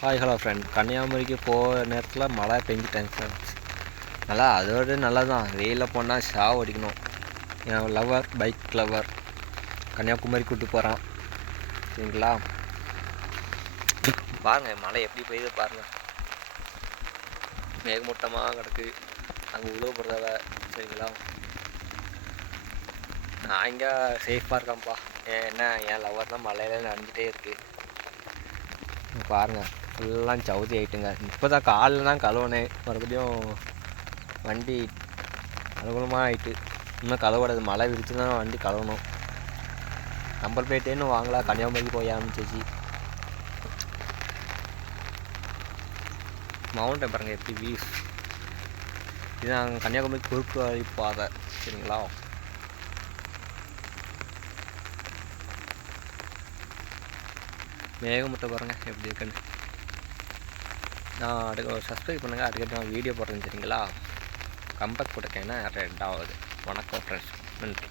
Hi hello friend, கன்னியாகுமரிக்கு போகிற நேரத்தில் மழை பெஞ்சிட்டாங்க ஃப்ரெண்ட்ஸ். நல்லா அதோட நல்லா தான். வெயிலில் போனால் ஷாவ் அடிக்கணும். என் லவர், பைக் லவர் கன்னியாகுமரி கூப்பிட்டு போகிறான். சரிங்களா, பாருங்கள் மழை எப்படி பெய்யுது பாருங்கள். மேகமூட்டமாக கிடக்கு, அங்கே உழவு போடுறத. சரிங்களா, நான் இங்கே சேஃபாக இருக்கேன்ப்பா. என் லவர் தான் மழையில் நனைஞ்சிட்டே இருக்குது. பாருங்கள், ஃபுல்லாக சவுதி ஆகிட்டுங்க. இப்போ தான் காலில் தான் கழுவுனேன். மறுபடியும் வண்டி அனுகூலமாக ஆகிட்டு. இன்னும் கழுவக்கூடாது, மழை விரிச்சு தான் வண்டி கழுவணும். நம்பர் பிளேட்டேன்னு வாங்கலாம். கன்னியாகுமரிக்கு போய் ஆரம்பிச்சிச்சு. மவுண்டன் பாருங்கள் எப்படி வியூஸ். இதுதான் கன்னியாகுமரி குறுக்கு வழி பாதை. சரிங்களா, மேகமூட்டை பாருங்கள் எப்படி இருக்குன்னு. நான் சப்ஸ்கிரைப் பண்ணுங்கள், அதுக்கடுத்து நான் வீடியோ போடுறேன். சரிங்களா, கம்பேக் போட்டுக்கேன்னா 2வது. வணக்கம் ஃப்ரெண்ட்ஸ், நன்றி.